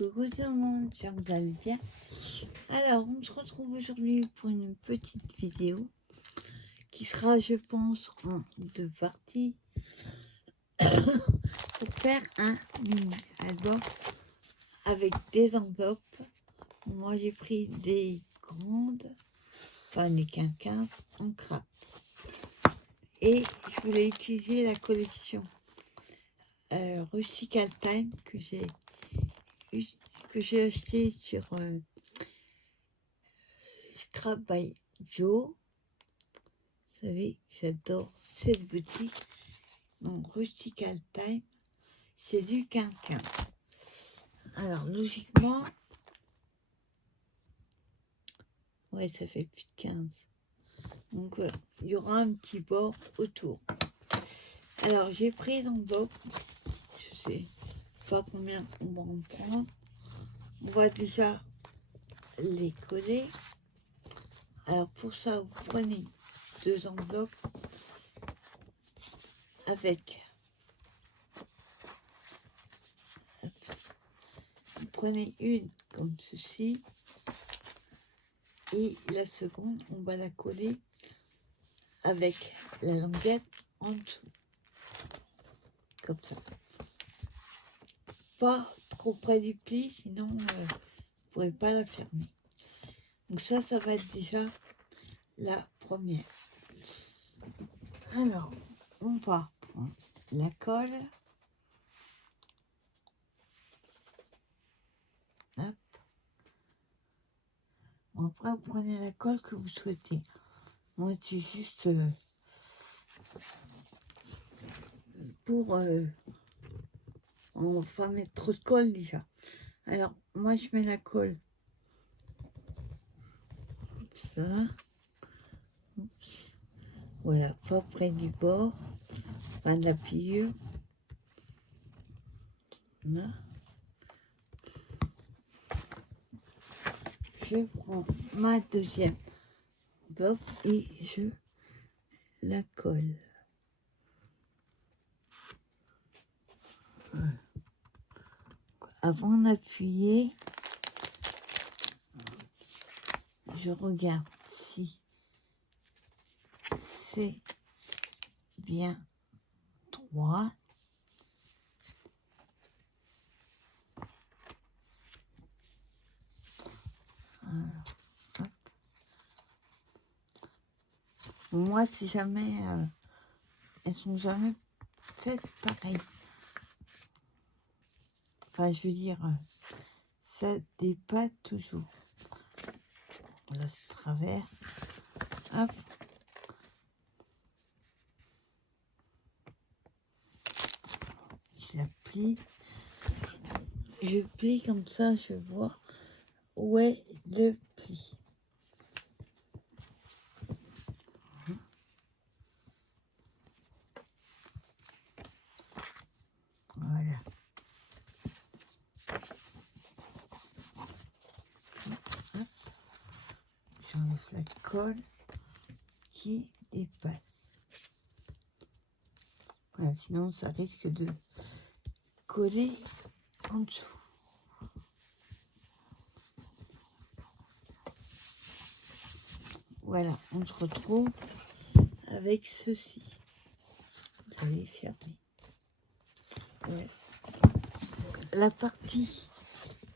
Coucou tout le monde, j'espère que vous allez bien. Alors, on se retrouve aujourd'hui pour une petite vidéo qui sera, je pense, en deux parties pour faire un mini-album avec des enveloppes. Moi, j'ai pris des grandes, enfin des 15 en craft. Et je voulais utiliser la collection Rustical Time que j'ai acheté sur Scrap by Joe. Vous savez, j'adore cette boutique. Donc, Rustical Time, c'est du quinquin. Alors, logiquement, ouais, ça fait plus de 15. Donc, il y aura un petit bord autour. Alors, j'ai pris l'enveloppe. Je sais pas combien on va en prendre. On va déjà les coller. Alors, pour ça, vous prenez deux enveloppes avec... Vous prenez une comme ceci. Et la seconde, on va la coller avec la languette en dessous. Comme ça. Pas trop près du pli, sinon vous ne pourrez pas la fermer. Donc ça va être déjà la première. Alors, on va prendre la colle. Hop. Après, vous prenez la colle que vous souhaitez. Moi, c'est juste pour... on va pas mettre trop de colle déjà. Alors, moi, je mets la colle. Comme ça. Oups. Voilà, pas près du bord. Enfin, de la pliure. Là. Je prends ma deuxième enveloppe et je la colle. Voilà. Avant d'appuyer, je regarde si c'est bien droit. Moi, si jamais, elles sont jamais faites pareil. Enfin, je veux dire, ça dépasse toujours. On laisse le travers. Hop. Je la plie. Je plie comme ça, je vois où est le pli. Voilà. J'enlève la colle qui dépasse. Voilà, sinon ça risque de coller en dessous. Voilà, on se retrouve avec ceci. Vous allez fermer. Voilà. La partie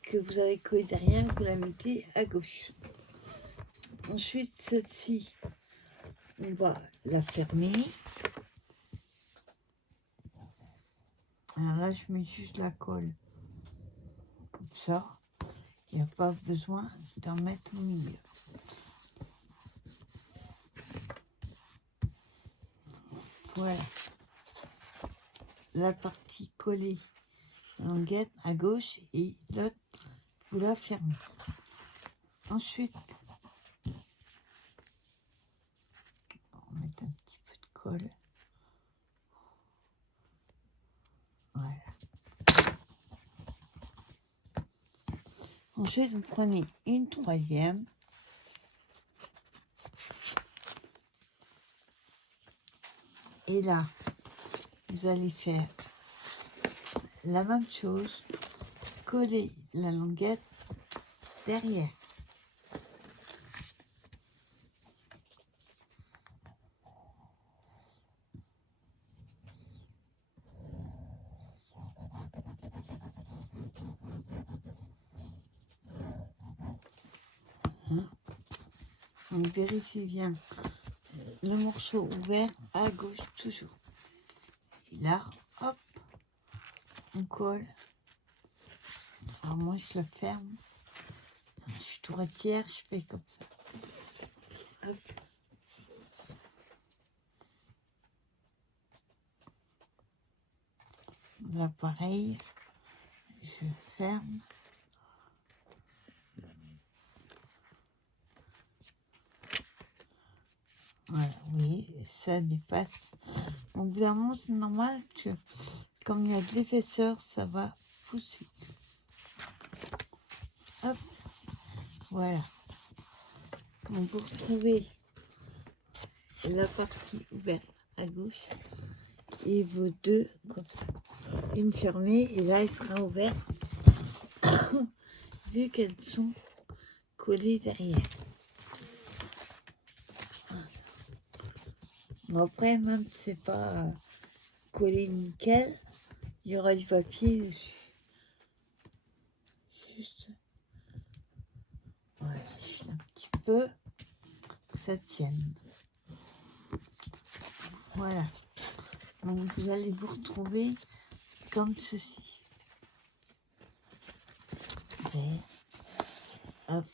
que vous avez collée derrière, vous la mettez à gauche. Ensuite, celle-ci, on va la fermer. Alors là, je mets juste la colle. Comme ça, il n'y a pas besoin d'en mettre au milieu. Voilà. La partie collée languette à gauche et l'autre, vous la fermez. Ensuite, on va mettre un petit peu de colle. Voilà. Ensuite, vous prenez une troisième. Et là, vous allez faire la même chose. Coller la languette derrière. Donc vérifiez bien le morceau ouvert à gauche toujours. Et là, hop, on colle. Alors moi je la ferme. Je suis touretière, je fais comme ça. Hop. Là pareil, je ferme. Voilà, oui, ça dépasse. Donc, au bout d'un moment, c'est normal que, comme il y a de l'épaisseur, ça va pousser. Hop, voilà. Donc, vous retrouvez la partie ouverte à gauche et vos deux comme ça. Une fermée et là, elle sera ouverte vu qu'elles sont collées derrière. Après, même si c'est pas collé nickel, il y aura du papier dessus. Juste, voilà, un petit peu, que ça tienne. Voilà. Donc vous allez vous retrouver comme ceci. Et, hop.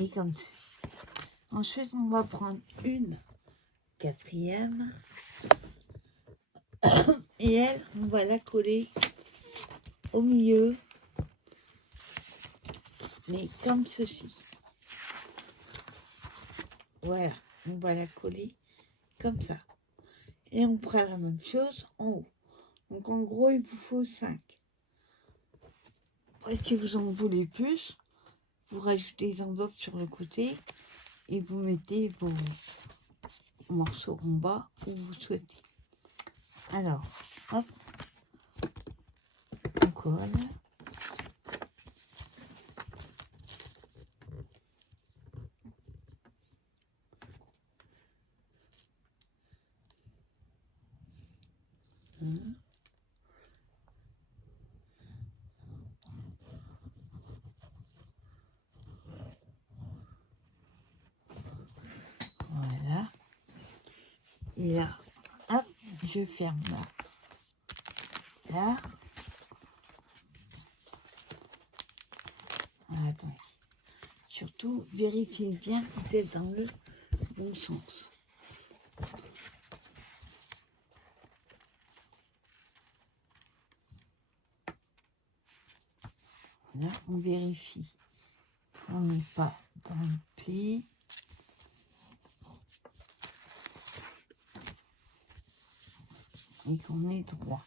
Et comme ceci. Ensuite, on va prendre une quatrième. Et elle, on va la coller au milieu. Mais comme ceci. Voilà. On va la coller comme ça. Et on fera la même chose en haut. Donc en gros, il vous faut 5. Après, si vous en voulez plus, vous rajoutez des enveloppes sur le côté et vous mettez vos morceaux en bas où vous souhaitez. Alors, hop, on colle. Voilà. Et là, hop, je ferme là. Là. Attends. Surtout, vérifiez bien que vous êtes dans le bon sens. Là, on vérifie qu'on n'est pas dans le pli. Et qu'on est droit.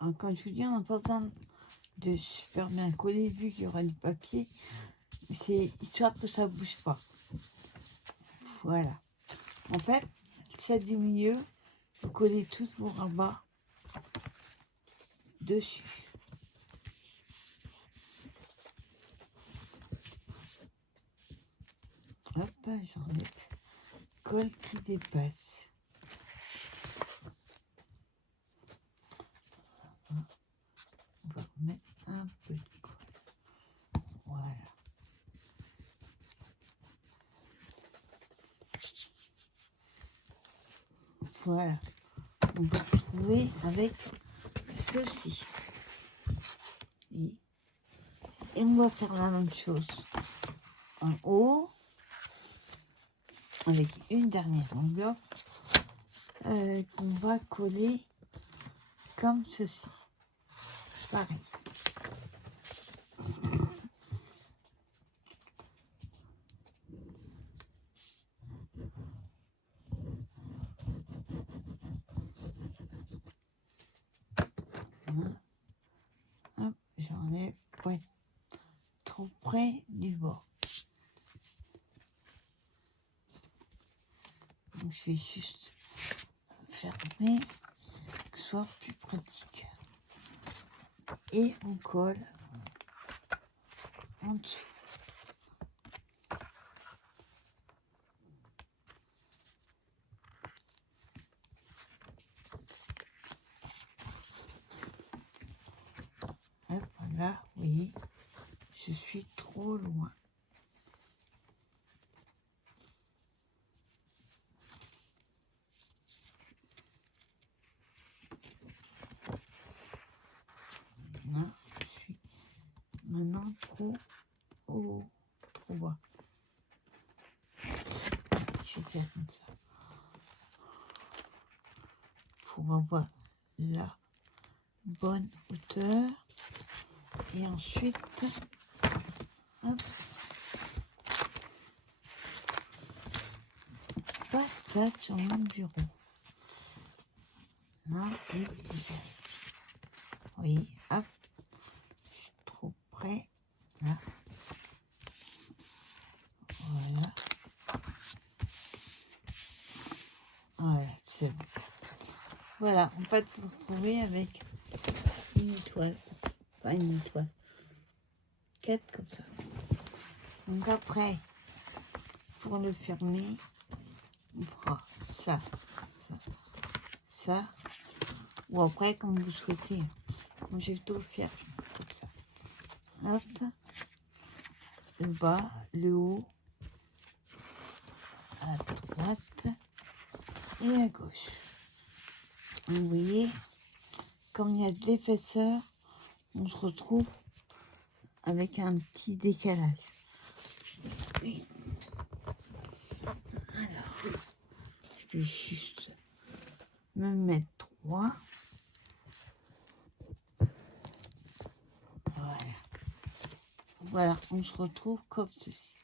Alors, quand je vous dis, on n'a pas besoin de super bien coller vu qu'il y aura du papier. C'est histoire que ça ne bouge pas. Voilà. En fait, celle du milieu, vous collez tous vos rabats dessus. Hop, j'enlève colle qui dépasse. On va remettre un peu de colle. Voilà. Voilà. On va retrouver avec ceci. Et on va faire la même chose en haut avec une dernière enveloppe qu'on va coller comme ceci. C'est pareil. Hop, j'enlève pour être trop près du bord. Donc je vais juste fermer, que ce soit plus pratique. Et on colle en dessous. Hop, voilà, vous voyez, je suis trop loin. Non, je suis maintenant trop haut, trop bas. Je vais faire comme ça. Pour avoir la bonne hauteur. Et ensuite, hop, passe sur mon bureau. Non, et oui, hop, je suis trop près, là. Voilà. Voilà, c'est bon. Voilà, on va se retrouver avec une étoile. Pas une étoile. 4 comme ça. Donc après, pour le fermer, on fera ça, ça, ça. Ou après, comme vous souhaitez. Moi, je vais tout faire comme ça. Hop. Le bas, le haut, à droite et à gauche. Vous voyez, comme il y a de l'épaisseur, on se retrouve avec un petit décalage. Oui. Alors, je vais juste me mettre 3. Voilà. Voilà, on se retrouve comme ceci.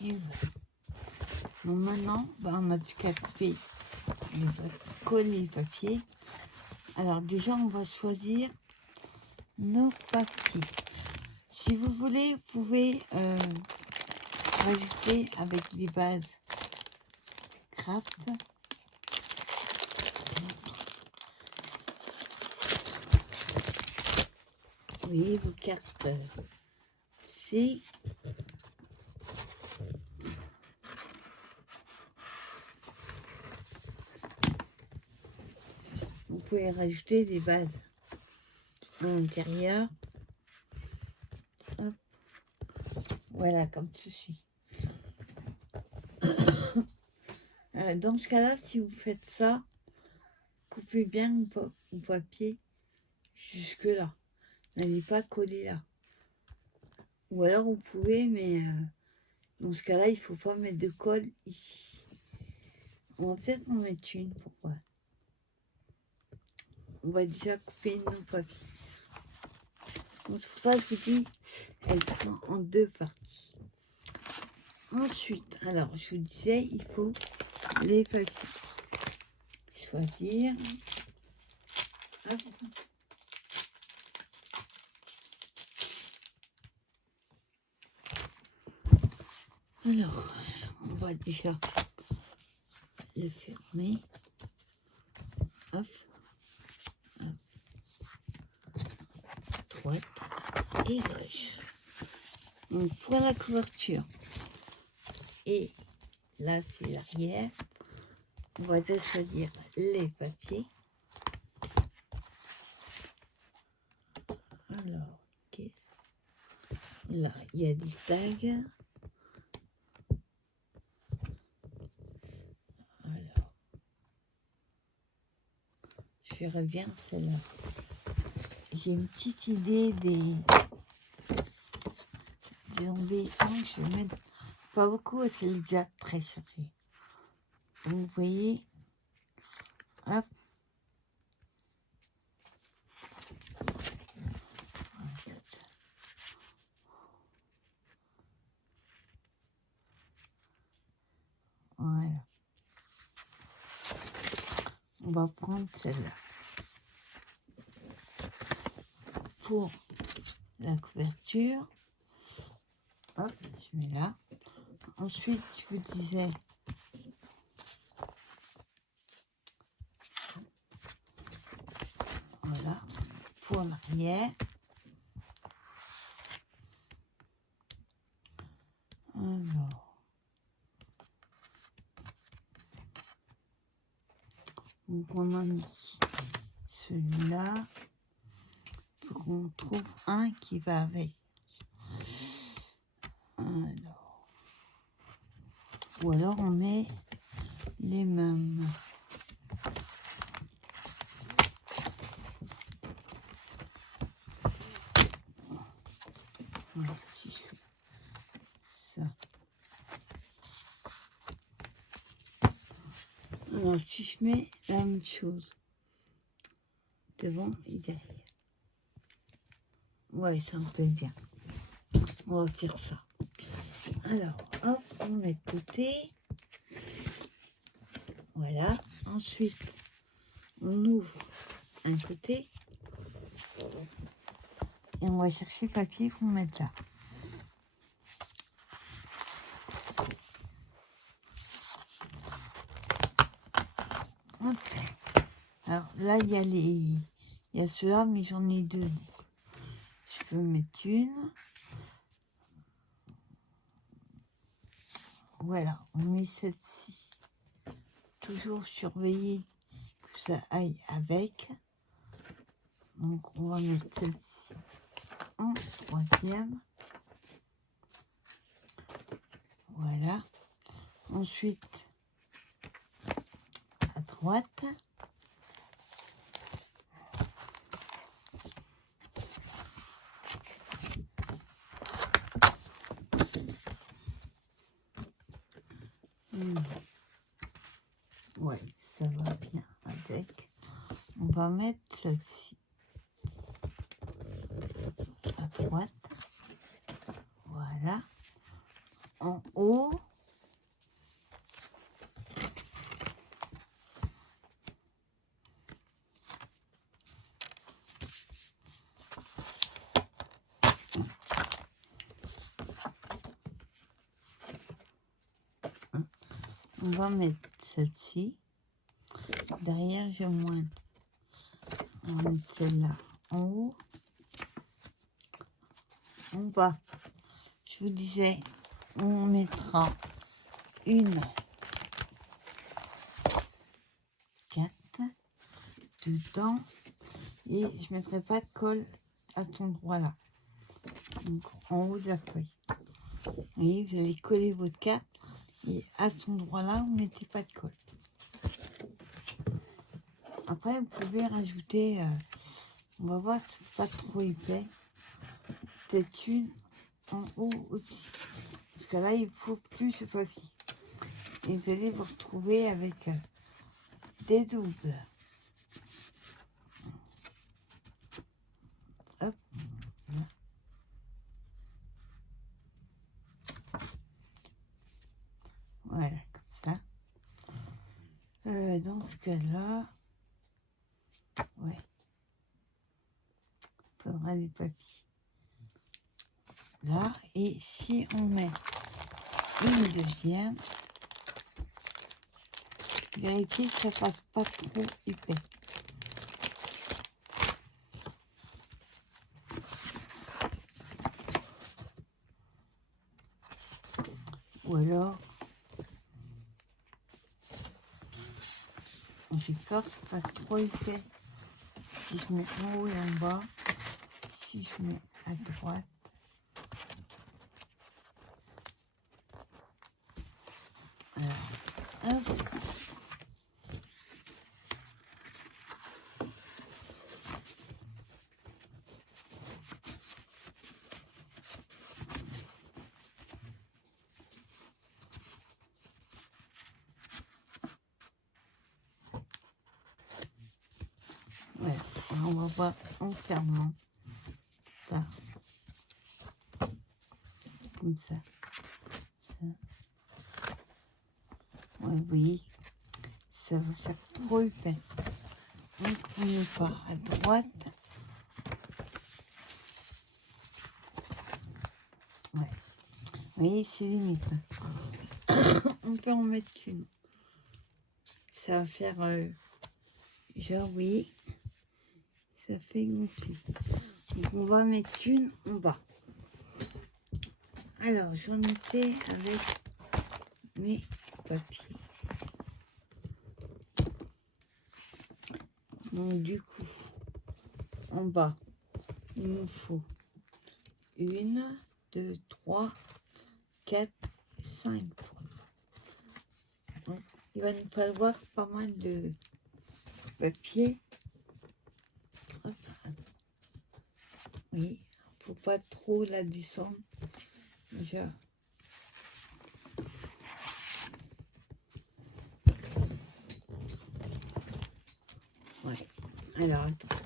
Et voilà. Donc maintenant, on a du papier. On va coller le papier. Alors déjà, on va choisir nos papiers. Si vous voulez, vous pouvez rajouter avec les bases craft. Vous voyez vos cartes ici. Vous pouvez rajouter des bases à l'intérieur. Hop. Voilà, comme ceci. Dans ce cas-là, si vous faites ça, coupez bien le papier jusque là. N'allez pas coller là. Ou alors vous pouvez, mais dans ce cas-là, il ne faut pas mettre de colle ici. On va peut-être en mettre une. Pourquoi? On va déjà couper nos papiers. Donc c'est pour ça que je vous dis, elles seront en 2 parties. Ensuite, alors je vous disais, il faut les papiers. Choisir. Hop. Alors, on va déjà le fermer. Hop. Hop. Droite et gauche. Donc pour la couverture. Et là, c'est l'arrière. On va déjà choisir les papiers. Alors, là, il y a des tags. Alors, je verrai bien celle-là. J'ai une petite idée des embellissements que je vais mettre. Pas beaucoup, c'est déjà très chargé. Donc, vous voyez, hop. Voilà. On va prendre celle-là. Pour la couverture, Hop, je mets là. Ensuite, je vous disais, voilà, pour l'arrière. Alors, donc on a mis celui-là. Il faut qu'on trouve un qui va avec. Alors, ou alors on met les mêmes. Alors, si je fais ça. Alors, si je mets la même chose devant et derrière. Ouais, ça me plaît bien. On va faire ça. Alors, hop, on met de côté. Voilà. Ensuite, on ouvre un côté. Et on va chercher le papier pour mettre là. Hop. Alors là, il y a ceux-là, mais j'en ai deux. Donc je peux mettre une. Voilà, on met celle-ci. Toujours surveiller que ça aille avec. Donc on va mettre celle-ci en troisième. Voilà. Ensuite, à droite. Ouais, ça va bien avec. On va mettre celle-ci à droite. Voilà. En haut. On va mettre celle-ci. Derrière, j'ai moins. On va mettre celle-là en haut. En bas, je vous disais, on mettra une 4 dedans. Et je ne mettrai pas de colle à cet endroit-là. Donc, en haut de la feuille. Vous voyez, vous allez coller votre 4. Et à cet endroit-là, vous ne mettez pas de colle. Après, vous pouvez rajouter, on va voir si c'est pas trop épais, peut-être une en haut aussi. Parce que là, il faut plus ce papier. Et vous allez vous retrouver avec des doubles. Hop. Voilà, comme ça. Dans ce cas-là, ouais, il faudra des papiers. Là, et si on met une deuxième, vérifiez que ça fasse pas trop épais. Ou alors, j'ai peur que ça fasse trop épais. Si je mets en haut et en bas, si je mets à droite, hop. Voilà, on va voir en fermant ça, comme ça. Ouais, oui, ça va faire trop épais. Donc on ne pas à droite. Ouais, Oui, c'est limite. On peut en mettre qu'une. Ça va faire genre oui, ça fait gonfler. Donc on va mettre qu'une en bas. Alors j'en étais avec mes papiers. Donc du coup, en bas, il nous faut 1, 2, 3, 4, 5 points. Il va nous falloir pas mal de papier. Hop. Oui, faut pas trop la descendre. Déjà. Ouais. Alors attends.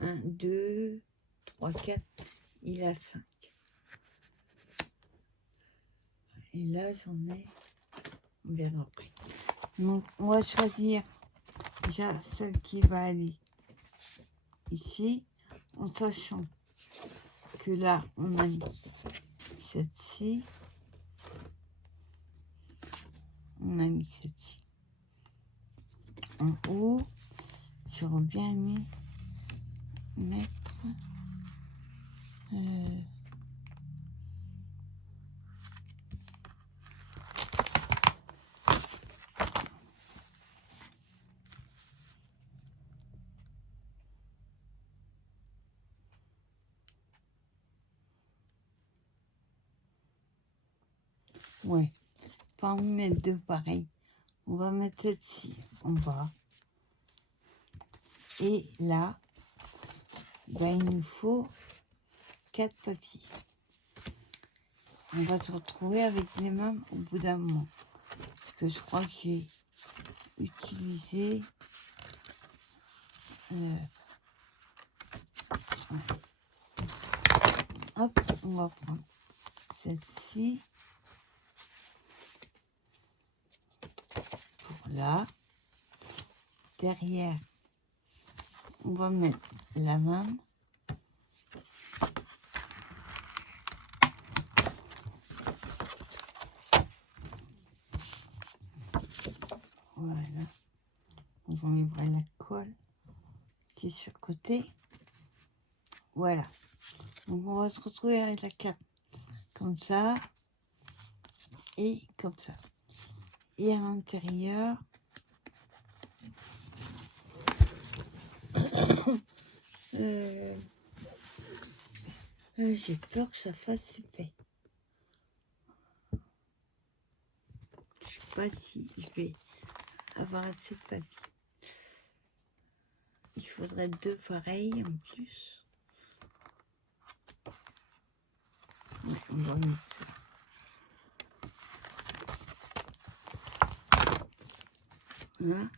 1, 2, 3, 4. Il a 5. Et là, j'en ai. On verra après. Donc, on va choisir déjà celle qui va aller ici, en sachant que là, on a mis cette-ci. On a mis celle-ci en haut. J'aurais bien mis mettre ouais, pas en mettre deux pareils. On va mettre celle-ci en bas. Et là, ben, il nous faut 4 papiers. On va se retrouver avec les mêmes au bout d'un moment. Parce que je crois que j'ai utilisé... Hop, on va prendre celle-ci. Pour là. Derrière, on va mettre la même. Voilà. On va enlever la colle qui est sur le côté. Voilà. Donc on va se retrouver avec la carte comme ça et comme ça. Et à l'intérieur, j'ai peur que ça fasse épais. Je sais pas si je vais avoir assez de papier. Il faudrait 2 pareils en plus. Ouais, on va mettre ça. Là.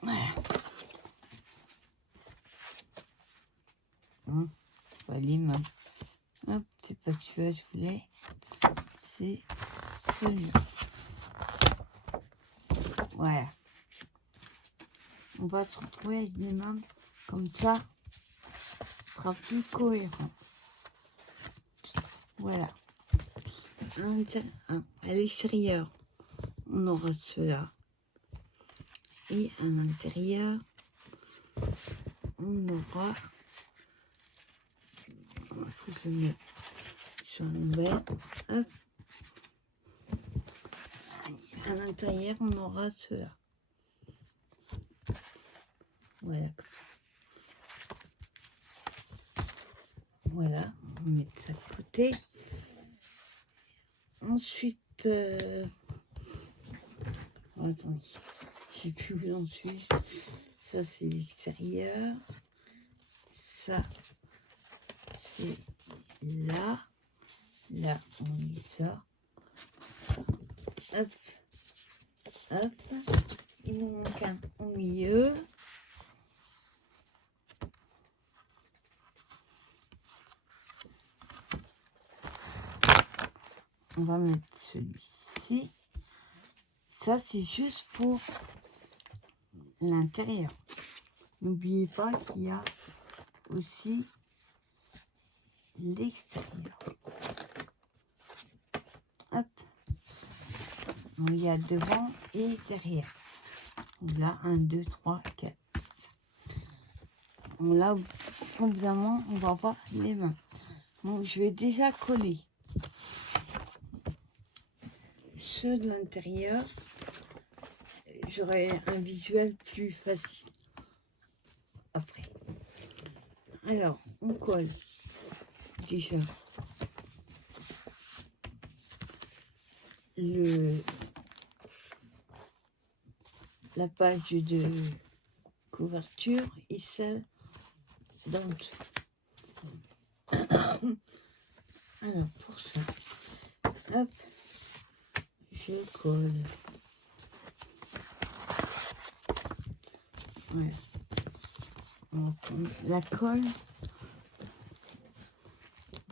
Voilà. Pas les mains. Hop, c'est pas celui-là que je voulais. C'est celui-là. Voilà. On va se retrouver avec des mains comme ça. Ce sera plus cohérent. Voilà. À l'extérieur, on aura cela. Et à l'intérieur, on aura... Il faut que je le mette sur l'envers. Hop. À l'intérieur, on aura cela. Voilà. Voilà, on va mettre ça de côté. Ensuite, attendez, je sais plus où j'en suis. Ça, c'est l'extérieur. Ça, c'est là. Là, on met ça. Hop, hop. Il nous manque un au milieu. On va mettre celui-ci. Ça, c'est juste pour l'intérieur. N'oubliez pas qu'il y a aussi l'extérieur. Hop. Donc, il y a devant et derrière. Donc là, 1, 2, 3, 4. Donc là, évidemment, on va voir les mains. Donc, je vais déjà coller ceux de l'intérieur. J'aurai un visuel plus facile après. Alors, on colle déjà la page de couverture et celle d'en dessous. Alors, pour ça, hop, je colle. Voilà. La colle,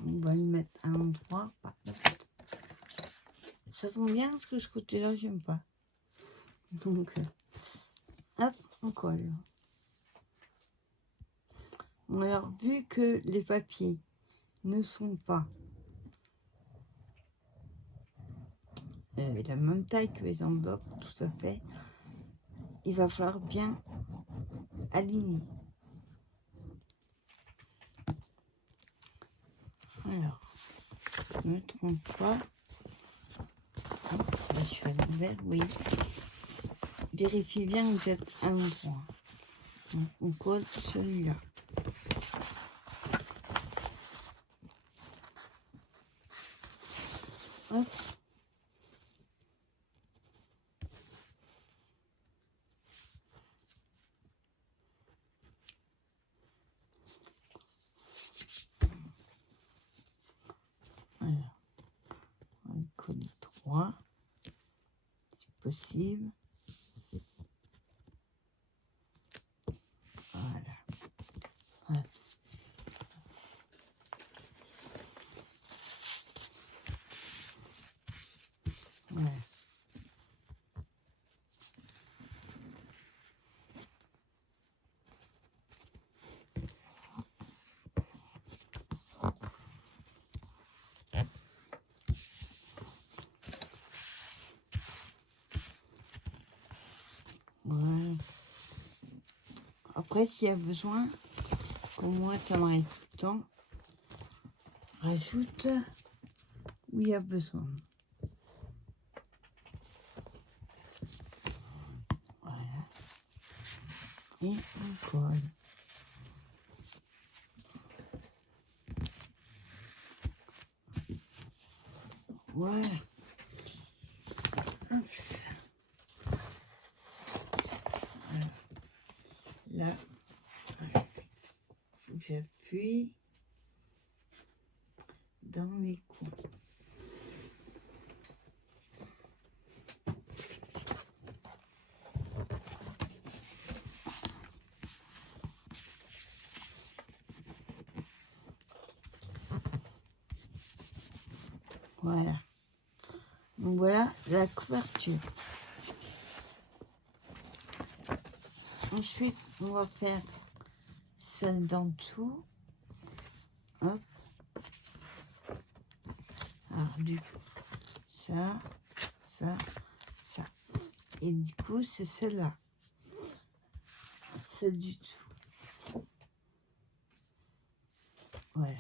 on va le mettre à l'endroit. Ça tombe bien parce que ce côté-là, j'aime pas. Donc, hop, on colle. Alors, vu que les papiers ne sont pas la même taille que les enveloppes, tout à fait, il va falloir bien aligner. Alors, ne me trompe pas. Hop, là, je suis à l'envers, oui. Vérifiez bien que vous êtes à l'endroit. On colle celui-là. Hop. Voilà. On va coller 3, si possible. Voilà. Hop. Voilà. Voilà. Après, s'il y a besoin, comme moi, ça m'arrive tout le temps, rajoute où il y a besoin. Voilà. Et on colle. Voilà. Hop. Voilà. Là, voilà. J'appuie dans les coins. Voilà. Donc voilà la couverture. Ensuite, on va faire celle d'en dessous. Hop. Alors, du coup, ça, ça, ça. Et du coup, c'est celle-là. Celle du dessous. Voilà.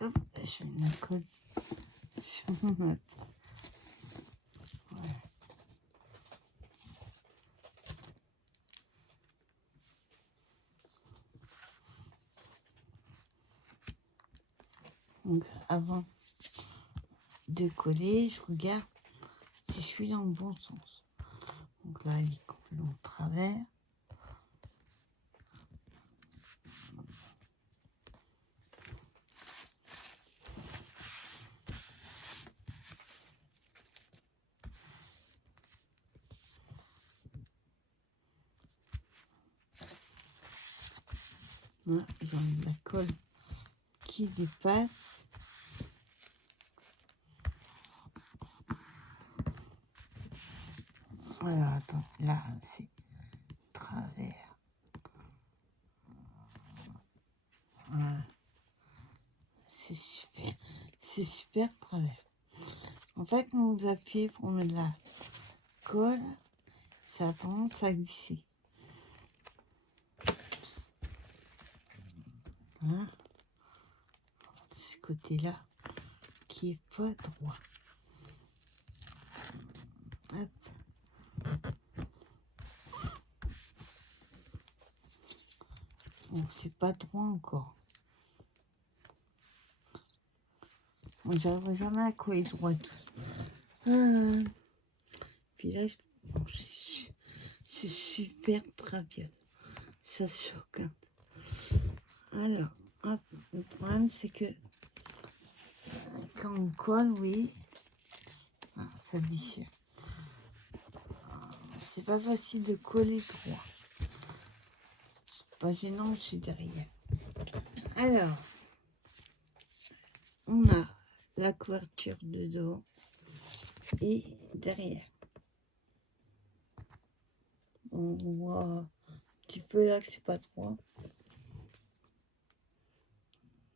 Hop, je mets la colle sur mon note. Voilà. Donc, avant de coller, je regarde si je suis dans le bon sens. Donc là, il est complètement de travers. Là, j'ai de la colle qui dépasse. Alors, attends, là, c'est travers. Voilà. C'est super travers. En fait, quand vous appuyez pour mettre la colle, ça a tendance à glisser. Voilà. Ce côté-là qui est pas droit. Hop. Bon, c'est pas droit encore. Bon, j'arriverai jamais à coller droit tous. Puis là, bon, c'est super travers. Ça choque. Hein. Alors, hop, le problème c'est que quand on colle, oui, ça déchire. C'est pas facile de coller droit. C'est pas gênant, je suis derrière. Alors, on a la couverture dedans et derrière. On voit un petit peu là que c'est pas droit.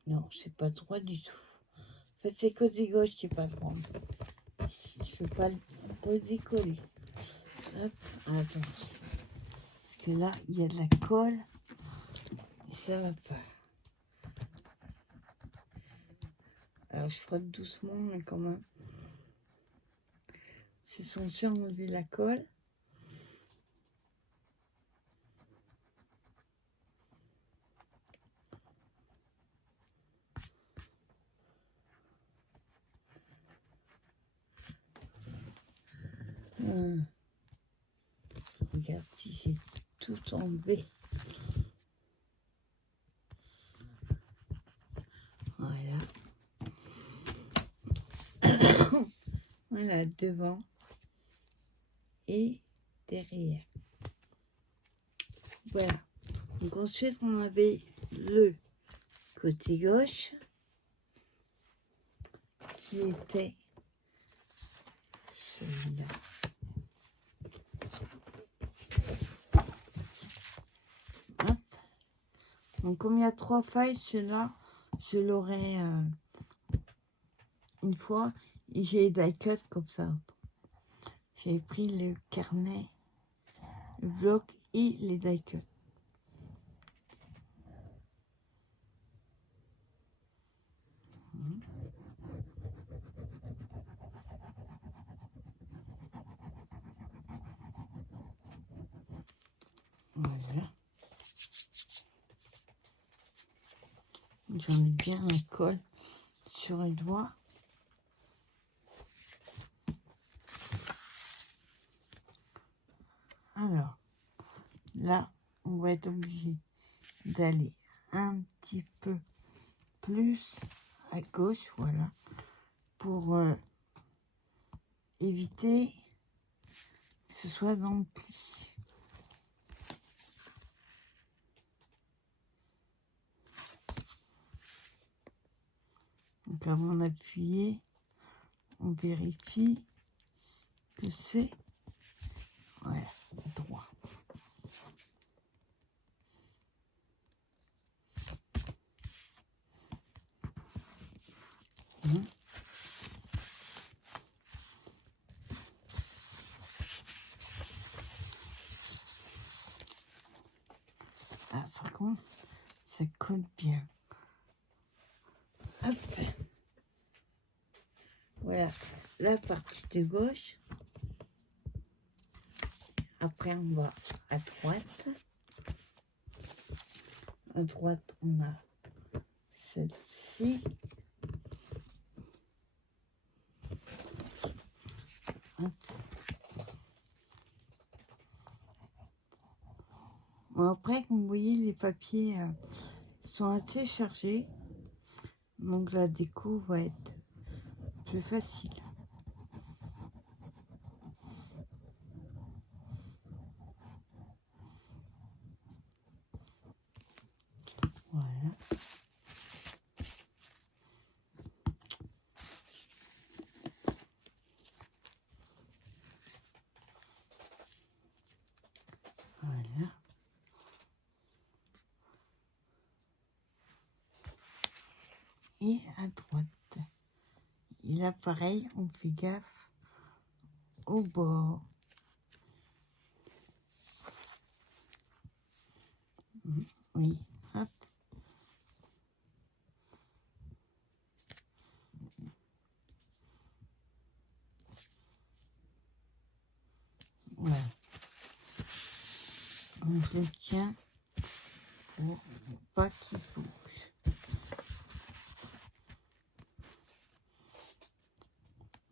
Non, c'est pas droit du tout. En fait, c'est côté gauche qui est pas droit. Ici, je peux pas le décoller. Hop, attends. Parce que là, il y a de la colle et ça va pas. Alors, je frotte doucement, mais quand même. C'est censé enlever la colle. Regarde si j'ai tout enlevé. Voilà. Voilà, devant et derrière. Voilà. Donc ensuite, on avait le côté gauche qui était celui-là. Hop. Donc comme il y a 3 failles, celui-là, je l'aurai une fois et j'ai die cut comme ça. J'ai pris le carnet, le bloc et les die cut. Voilà. J'en ai bien la colle sur les doigts. Alors, là, on va être obligé d'aller un petit peu plus à gauche, voilà, pour éviter que ce soit dans le pli. Donc avant d'appuyer, on vérifie que c'est voilà, droit. Ah, par contre, ça colle bien. Hop. Voilà, la partie de gauche. Après, on va à droite. À droite, on a celle-ci. Bon, après, comme vous voyez, les papiers sont assez chargés. Donc la déco va être plus facile. et à droite. Et là, pareil, on fait gaffe au bord. Oui, hop. Voilà. On le tient pour pas qu'il bouge.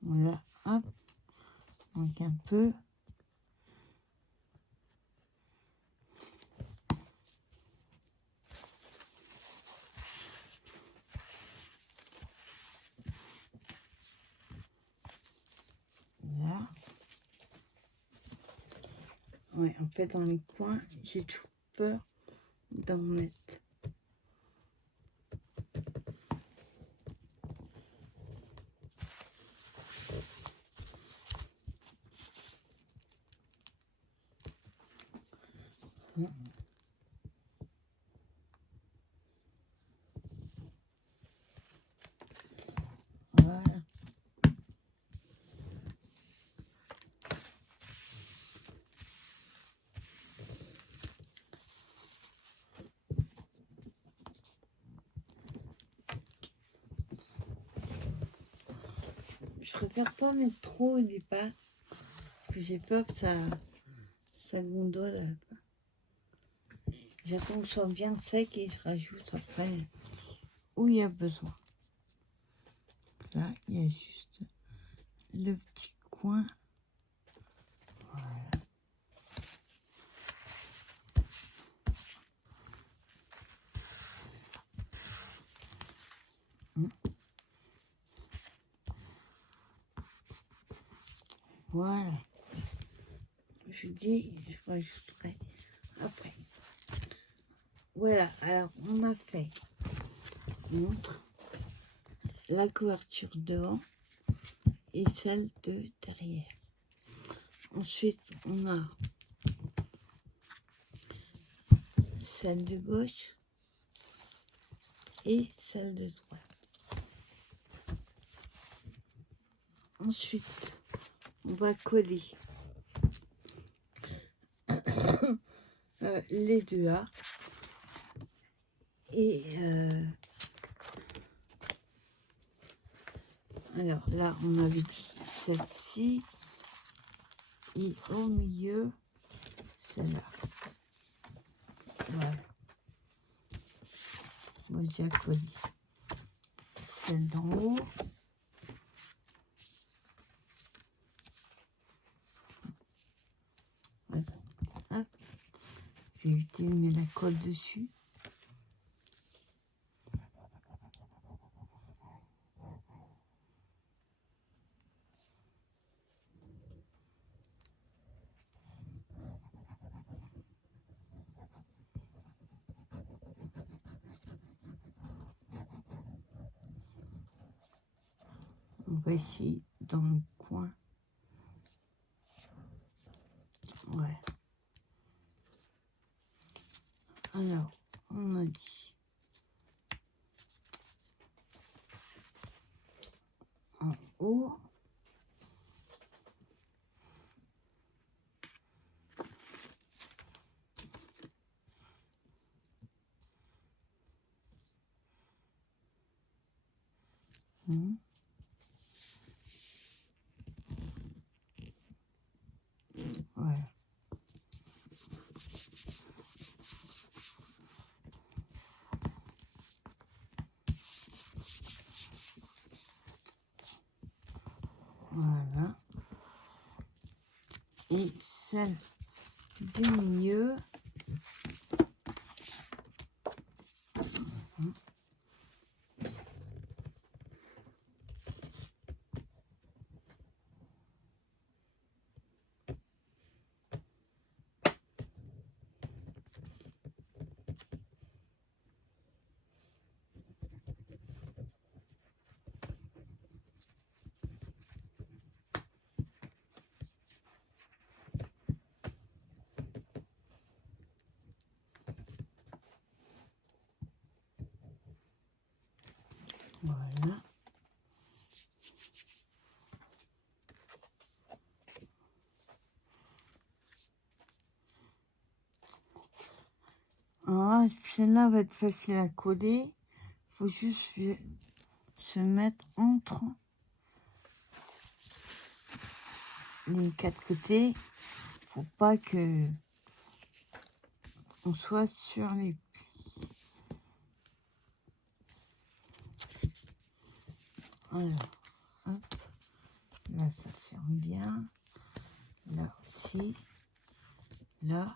Voilà, hop. Donc un peu. Là. Ouais, en fait, dans les coins, j'ai toujours peur d'en mettre. Voilà. Je préfère pas mettre trop au départ, parce que j'ai peur que ça gondole. J'attends que ce soit bien sec et je rajoute après où il y a besoin. Là, il y a juste le petit coin. Voilà. Voilà. Je dis, je rajouterai après. Voilà, alors on a fait montre la couverture devant et celle de derrière. Ensuite, on a celle de gauche et celle de droite. Ensuite, on va coller les deux A et alors là, on avait dit celle-ci et au milieu, celle-là. Voilà. Moi, j'ai collé celle d'en haut. Voilà. Hop. J'ai évité de mettre la colle dessus. On va essayer dans le coin. Ouais. Alors, on a dit en haut. Ouais. Voilà. Et celle du milieu. Alors là, celle-là va être facile à coller. Faut juste se mettre entre les 4 côtés. Faut pas que on soit sur les plis. Alors, hop. Là, ça tient bien. Là aussi. Là.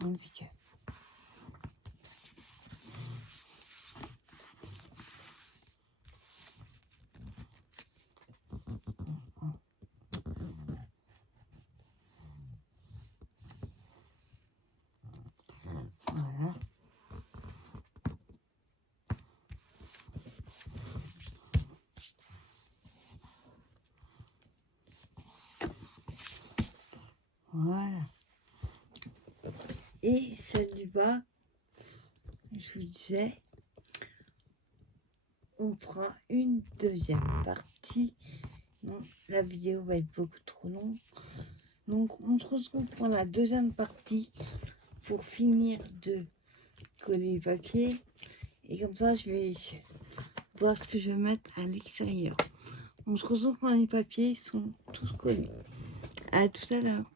Impeccable. Voilà. Voilà. Et celle du bas, je vous disais, on fera une deuxième partie. Non, la vidéo va être beaucoup trop longue. Donc on se retrouve pour la deuxième partie pour finir de coller les papiers. Et comme ça, je vais voir ce que je vais mettre à l'extérieur. On se retrouve quand les papiers sont tous collés. À tout à l'heure.